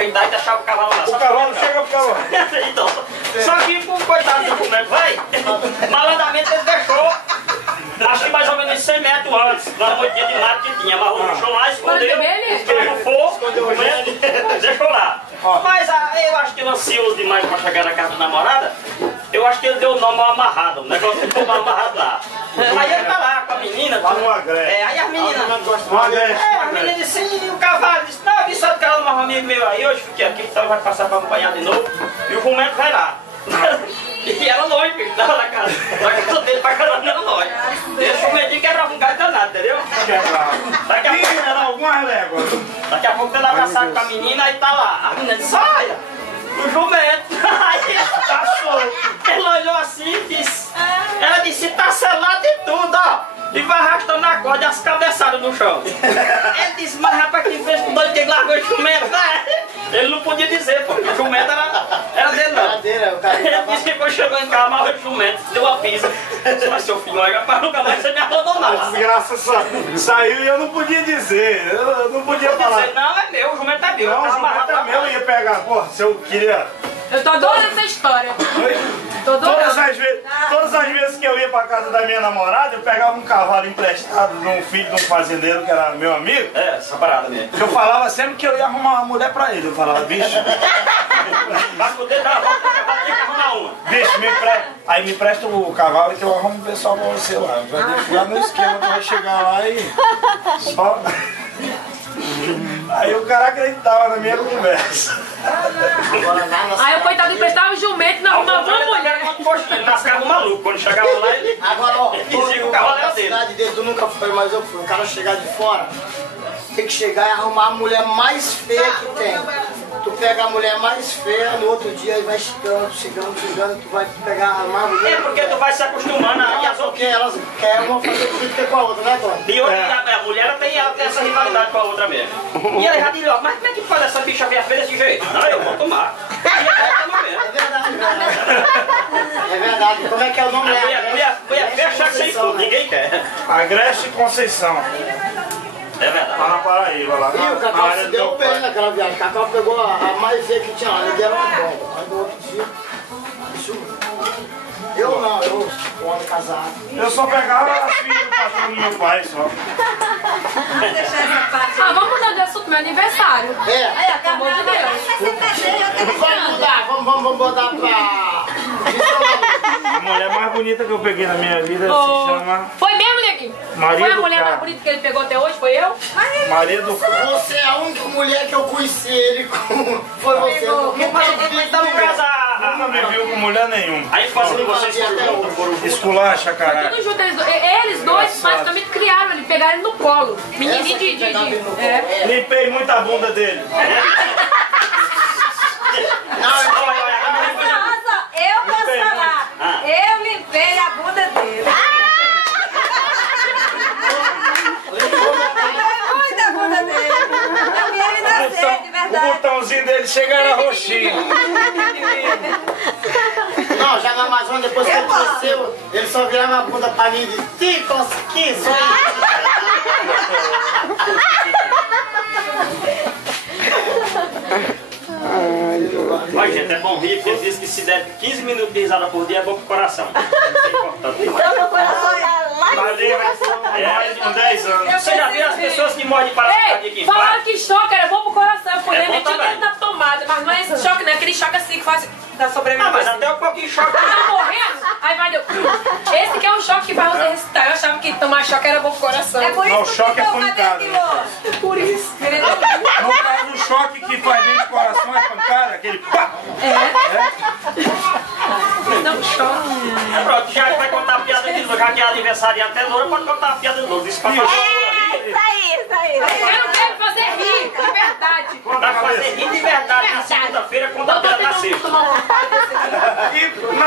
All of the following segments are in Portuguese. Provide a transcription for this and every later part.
gente dá e deixava o cavalo lá. O cavalo chega pro cavalo. Então, só que o coitado do jumento, vai, malandamente ele deixou, acho que mais ou menos 100 metros antes, na noitinha de mato que tinha, amarrou no chão lá, escondeu, quando for, o jumento deixou lá. Mas eu acho que ele ansioso demais pra chegar na casa da namorada, eu acho que ele deu o nome ao amarrado, o negócio ficou mal amarrado lá. Aí ele tá lá com a menina, aí as meninas, a menina disse, e o cavalo disse, não, eu vim só de casa do amigo meu aí, hoje fiquei aqui, então vai passar pra acompanhar de novo, e o jumento vai lá. E era longe, bicho, tava na casa dele pra caramba, era longe. Esse jumentinho quebrava um galho danado, entendeu? Daqui a pouco era algumas léguas. Daqui a pouco ele abraçado com a menina e tá lá. A menina disse, olha, o jumento. Aí ele tá solto. Ele olhou assim e disse, ela disse, tá selado e tudo, ó. E vai arrastando a corda e as cabeçadas no chão. Ele disse, mas rapaz, quem fez com doido que largou o jumento? Ele não podia dizer, porque o jumento era dele não. Ele disse que quando chegou em casa, amarrou o jumento, deu a pisa. Mas seu filho, olha, rapaz, nunca mais você me abandonar. Desgraça saiu e eu não podia dizer, eu não podia falar. Não, é meu, o jumento é meu. Não, o jumento é meu, eu ia pegar, pô, se eu queria... Eu tô adorando essa história. Todas as vezes que eu ia pra casa da minha namorada, eu pegava um cavalo emprestado de um filho de um fazendeiro que era meu amigo. É, essa parada mesmo. Eu falava sempre que eu ia arrumar uma mulher pra ele. Eu falava, bicho. Mas poder dar a volta, o cavalo tem que arrumar uma. Bicho, aí me empresta o cavalo que eu arrumo o pessoal pra você lá. Vai deixar no esquema, tu vai chegar lá e. Só. Aí o cara acreditava na minha conversa. Aí o coitado emprestava o jumento na arrumava uma mulher. Lascava o maluco. Quando chegava lá, ele. Agora, ó, dizia que o cavalo era dele. cidade dele, tu nunca foi, mas eu fui. O cara chegar de fora, tem que chegar e arrumar a mulher mais feia que tem. Tu pega a mulher mais feia, no outro dia aí vai chegando, tu vai pegar a mulher. É porque tu vai se acostumando aí as outras. Porque elas querem uma fazer política com a outra, né, Tony? E outra, a mulher ela tem essa rivalidade com a outra mesmo. E ela já diz, ó, mas como é que pode essa bicha ver feia desse jeito? Não, eu vou tomar. E ela toma mesmo. É verdade. É verdade. Como é que é o nome dela? Mulher feia achar sem tudo, ninguém quer. Agreste Conceição. É verdade. Lá na Paraíba, lá E o na Cacau área se do deu meu bem pai. naquela viagem. O Cacau pegou a mais feia que tinha lá, ele deu uma bomba. Aí no outro dia, eu não, eu homem casado. Eu só pegava a filha do patrão do meu pai, só. Ah, vamos mudar de assunto, meu aniversário. É. Pelo amor de Deus. Vamos mudar, vamos botar pra... A mulher mais bonita que eu peguei na minha vida se chama Foi mesmo, Neguinho? Maria Foi a do mulher Carmo. mais bonita que ele pegou até hoje? Foi eu? Maria do Carmo. Você é a única mulher que eu conheci ele com... Foi você. Mas dá um casar. Nunca me viu com mulher nenhuma. Aí fazendo vocês foram Esculacha, caralho. Tudo junto, eles dois basicamente criaram ele, pegaram ele no colo. Menininho de... É. Limpei muito a bunda dele. Nossa, eu posso falar. Eu limpei a bunda dele. Muita bunda dele. Eu vi ele nascer, de O verdade. botãozinho dele chega era roxinho. Não, já na Amazônia, depois que ele cresceu, ele só virava a bunda pra mim e disse, que consegui, só Mas, gente, é bom rir, porque eles dizem que se der 15 minutos de risada por dia é bom pro coração. Isso é importante demais. Maria vai mais de 10 anos. Você já viu as pessoas que morrem de parada Ei, falaram que choque era bom pro coração, eu poder meter dentro da tomada, mas não é esse choque, não é aquele choque assim que faz da sobrevivência. Ah, mas até um pouquinho de choque. Tá morrendo? Aí vai deu. Esse que é um choque que faz você ressuscitar. Eu achava que tomar choque era bom pro coração. É por isso Não, o que choque é ficou pancada. É por isso. No caso, o choque que faz dentro do coração é pancada, aquele pá. Não, choque. Pronto, já vai contar a piada de novo, já que é aniversário até Loura, pode contar a piada de novo. Isso pra fazer Isso aí. Eu não quero fazer rir, de verdade. Dá pra fazer rir de verdade na segunda-feira, conta a piada na sexta. E na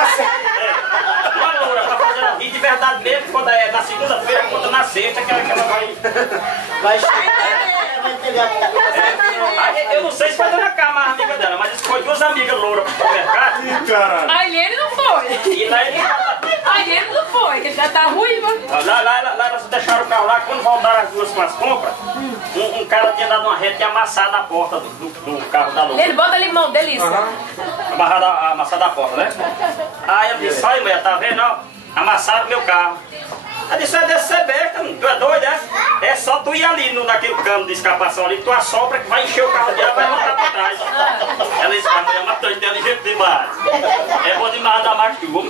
Uma Loura, pra fazer rir de verdade mesmo, quando é na segunda-feira, conta na sexta, que ela vai... vai entender a piada. Eu não sei se foi a Dona Carma, a amiga dela, mas isso foi duas amigas louras pro mercado. Ih, caralho. A Helene não foi. E lá ele... A Helene não foi, que já tá ruiva. Lá elas deixaram o carro lá, quando voltaram as duas com as compras, um cara tinha dado uma reta e amassado a porta do carro da Loura. Ele bota limão, delícia. Amarrado, amassado a porta, né? Aí eu disse, olha mulher, tá vendo, ó? Amassaram meu carro. Ela disse, vai descer besta, tu é doido, é? É só tu ir ali naquele cano de escapação ali, tu assopra que vai encher o carro dela e vai voltar pra trás. Ela disse, a mulher matou inteligente demais. É bom demais da machuva.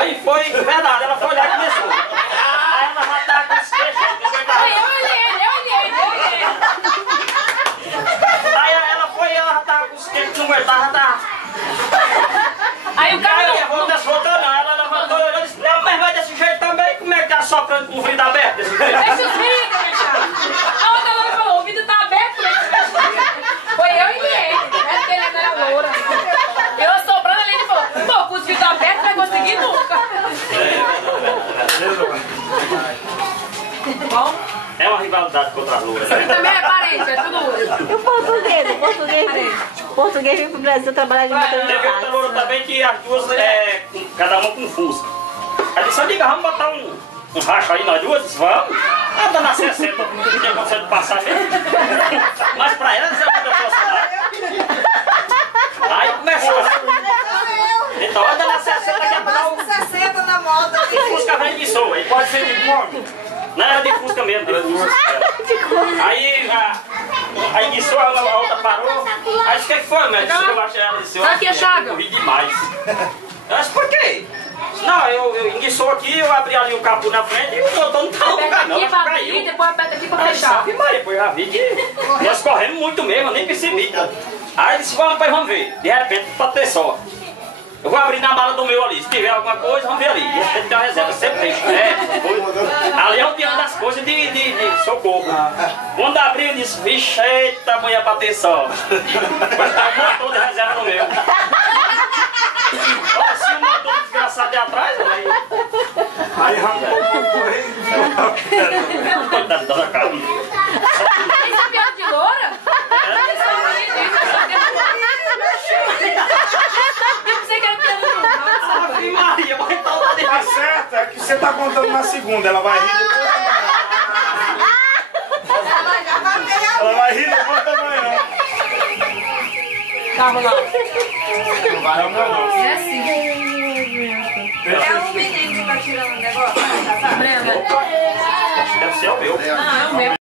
Aí foi, verdade, ela foi lá e começou. Aí ela já tava com esse queixo. Eu olhei. Aí ela foi e ela já tava com os queixos, não aguentava, já tava. Aí o cara Aí ela não soltou não, ela levantou e olhou e disse, não, mas vai desse jeito também, como é que tá soprando com o vidro aberto desse jeito? Deixa os vidros, meu chapa. A outra loura falou, o vidro tá aberto, né? Foi eu e ele. É porque ele não era loura. Eu sobrando ali, ele falou, pô, com os vidros abertos não vai conseguir nunca. Bom? É uma rivalidade contra as louras, né? Também é parente, é tudo. E o português vem pro Brasil trabalhar de motorista. Teve outra loura também que as duas, cada uma com um Fusca. Aí disse, amiga, vamos botar um racho aí nós duas? Disse, vamos. Ela dá na 60, não tinha condição de passar mesmo. Mas pra ela, disse, eu posso lá. Aí começou, né? Então, anda na 60, daqui a pouco. 60 na moda. O Fusca vem de som, aí pode ser de nome. Não, era de Fusca mesmo, era de Fusca. Aí guiçou, a outra parou. Aí disse, o que foi, né? Disse, eu achei ela, disse, Aqui a chaga. Eu ri demais. Eu disse, por quê? Não, eu enguiçou aqui, eu abri ali o capô na frente e o motor não tá no lugar não, Aqui pra caiu. abrir, depois aperta aqui pra Aí fechar. disse, Maria, depois eu já vi que nós corremos muito mesmo, eu nem percebi. Aí disse, vamos ver. De repente, pode ter só. Eu vou abrir na mala do meu ali, se tiver alguma coisa, vamos ver ali. De repente tem uma reserva, sempre tem coisa. Ali é o diante das coisas de socorro. Quando abriu, eu disse, vixe, eita, mulher pra ter só. Mas tá um motor de reserva no meu. Olha, se o motor desgraçado de atrás, Aí arrancou o correio. coitado da cara. Isso é piada de loura? Você quer piada de loura? Ave Maria, vai estar lá Tá dentro. certo, é que você tá contando na segunda, ela vai rir depois. Ela vai rir depois também, Tá, rolando. não. Vai, não. É assim. É o menino que tá tirando o negócio. Deve ser o meu. Não, é o meu.